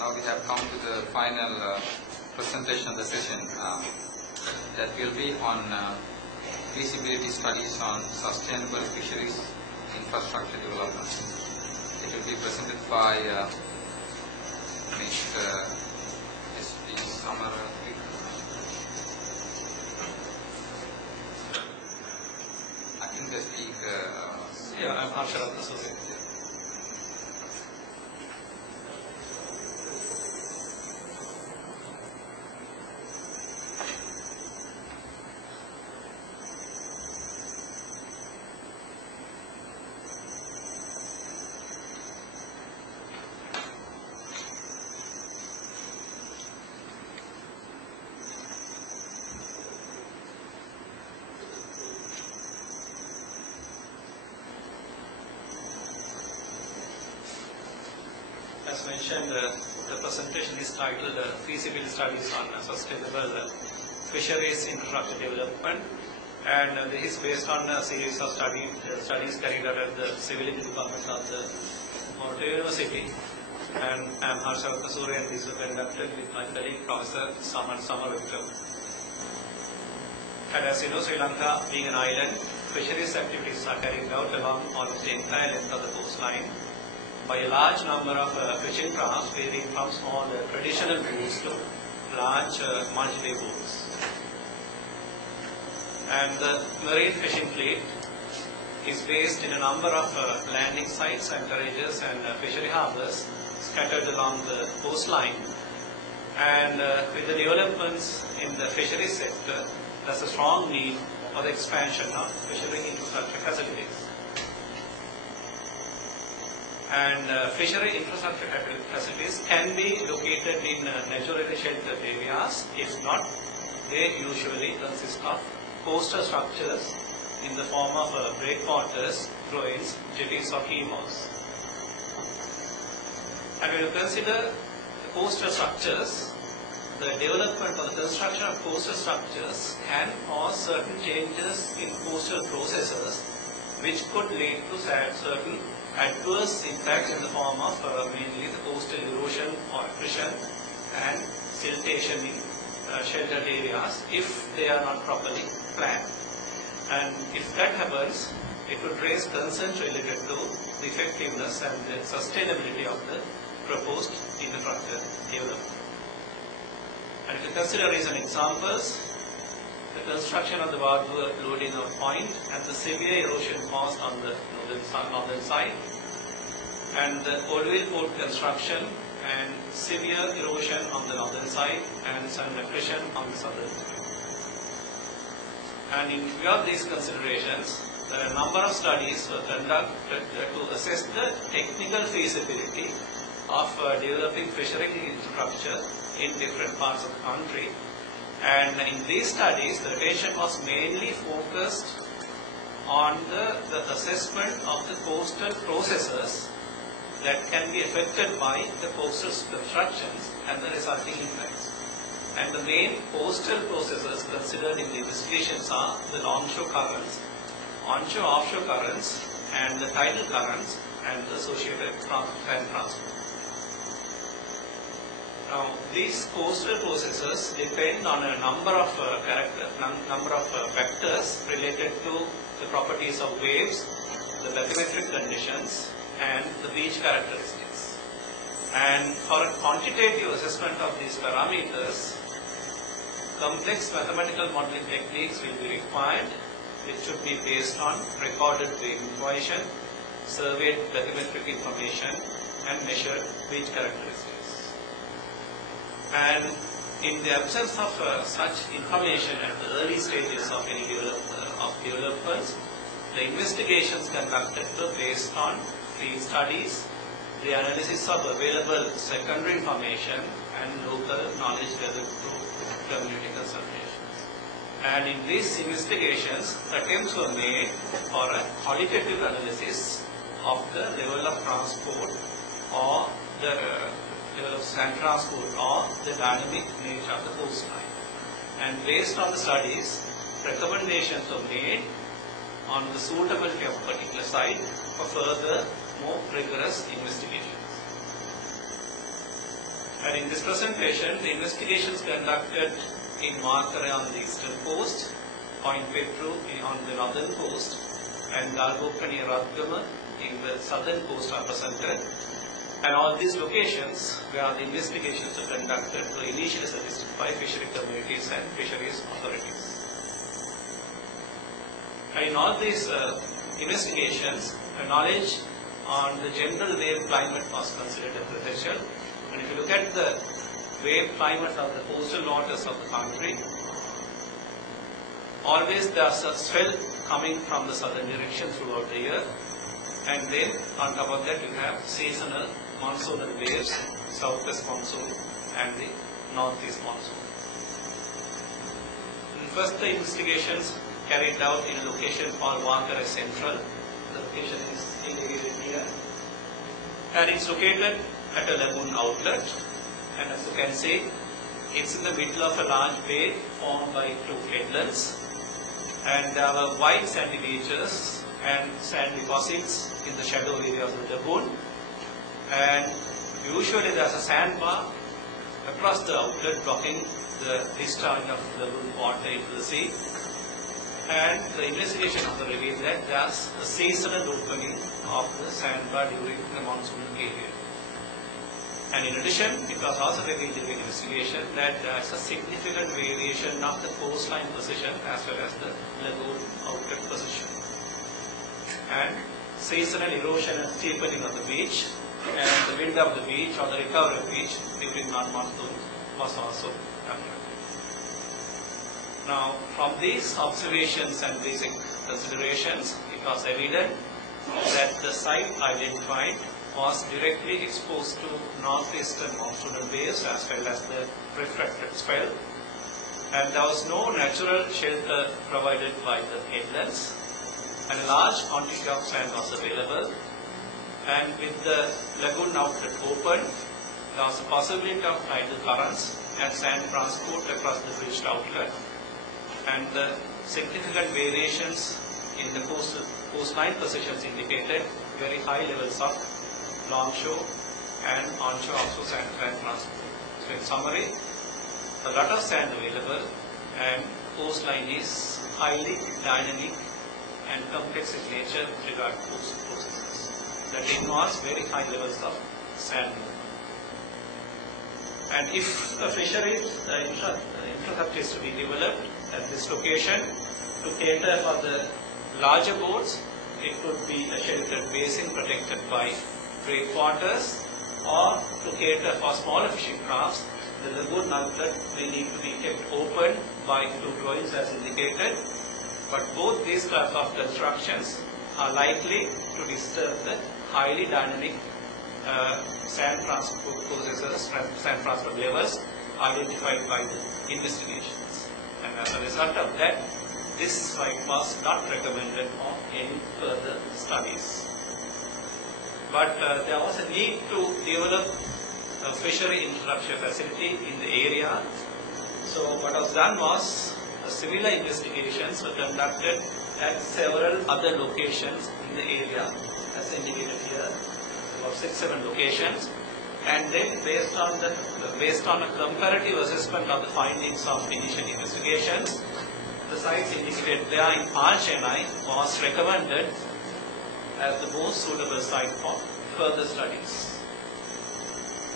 now we have come to the final presentation of the session that will be on feasibility studies on sustainable fisheries infrastructure development. It will be presented by Mr. S.P. Samara. I think the speaker. Yeah, I'm Harsharat Associate. As mentioned, the presentation is titled Feasibility Studies on Sustainable Fisheries Infrastructure Development, and this is based on a series of studies carried out at the Civility Department of the Monash University. And I am Harsharat Associate, and this was conducted with my colleague Professor Samar Vikram. And as you know, Sri Lanka being an island, fisheries activities are carried out along almost the entire length of the coastline by a large number of fishing crafts, varying from small traditional boats to large multi-day boats. And the marine fishing fleet is based in a number of landing sites, anchorages and fishery harbours scattered along the coastline. And with the developments in the fishery sector, there's a strong need for the expansion of fishery infrastructure facilities. And fishery infrastructure facilities can be located in naturally sheltered areas. If not, they usually consist of coastal structures in the form of breakwaters, groins, jetties or quays. And when you consider the coastal structures, the development or the construction of coastal structures can cause certain changes in coastal processes which could lead to certain adverse impacts in the form of mainly the coastal erosion or attrition and siltation in sheltered areas if they are not properly planned. And if that happens, it would raise concerns related to the effectiveness and the sustainability of the proposed infrastructure development. And if you consider recent examples, the construction of the Warburg loading of point and the severe erosion caused on the northern side, and the Oldville port construction and severe erosion on the northern side and some attrition on the southern side. And in view of these considerations, there are a number of studies were conducted to assess the technical feasibility of developing fishery infrastructure in different parts of the country. And in these studies, the attention was mainly focused on the assessment of the coastal processes that can be affected by the coastal constructions and the resulting impacts. And the main coastal processes considered in the investigations are the onshore currents, onshore-offshore currents, and the tidal currents, and the associated transport. Now, these coastal processes depend on a number of factors related to the properties of waves, the bathymetric conditions, and the beach characteristics. And for a quantitative assessment of these parameters, complex mathematical modeling techniques will be required, which should be based on recorded wave information, surveyed bathymetric information, and measured beach characteristics. And in the absence of such information at the early stages of any developments, the investigations conducted were based on field studies, the analysis of available secondary information, and local knowledge gathered through community consultations. And in these investigations, attempts were made for a qualitative analysis of the level of transport or the level of sand transport or the dynamic nature of the coastline. And based on the studies, recommendations were made on the suitability of a particular site for further more rigorous investigations. And in this presentation, the investigations conducted in Markare on the eastern coast, Point Petru on the northern coast, and Dalgokani Radgama in the southern coast are presented. And all these locations where the investigations are conducted were initially suggested by fishery communities and fisheries authorities. And in all these investigations, knowledge on the general wave climate was considered essential. And if you look at the wave climate of the coastal waters of the country, always there's a swell coming from the southern direction throughout the year, and then on top of that you have seasonal monsoonal waves, southwest monsoon and the northeast monsoon. And first, the investigations carried out in a location called Markare Central. The location is indicated here, and it's located at a lagoon outlet, and as you can see, it's in the middle of a large bay formed by two headlands, and there are wide sandy beaches and sand deposits in the shadow area of the lagoon, and usually there's a sandbar across the outlet blocking the discharge of the lagoon water into the sea. And the investigation also revealed that there's a seasonal opening of the sandbar during the monsoon period. And in addition, it was also revealed in the investigation that there is a significant variation of the coastline position as well as the lagoon outlet position. And seasonal erosion and steepening of the beach and the wind of the beach or the recovery of the beach during non-monsoon was also conducted. Now, from these observations and basic considerations, it was evident that the site identified was directly exposed to northeastern monsoonal waves as well as the refracted swell, and there was no natural shelter provided by the headlands, and a large quantity of sand was available, and with the lagoon outlet open, there was a possibility of tidal currents and sand transport across the bridged outlet, and the significant variations in the coastline positions indicated very high levels of longshore and onshore offshore sand transport. So in summary, a lot of sand available, and coastline is highly dynamic and complex in nature with regard to coastal processes that involves very high levels of sand movement. And if a fishery infrastructure is to be developed at this location to cater for the larger boats, it could be a sheltered basin protected by breakwaters, or to cater for smaller fishing crafts, the lagoon outlet will need to be kept open by two drawings as indicated. But both these types of constructions are likely to disturb the highly dynamic sand transport processes, sand transport levels identified by the investigations. And as a result of that, this site was not recommended for any further studies. But there was a need to develop a fishery infrastructure facility in the area. So what was done was similar investigations were conducted at several other locations in the area, as indicated here, about 6-7 locations. And then based on a comparative assessment of the findings of initial investigations, the sites indicated there in Pal Chennai was recommended as the most suitable site for further studies.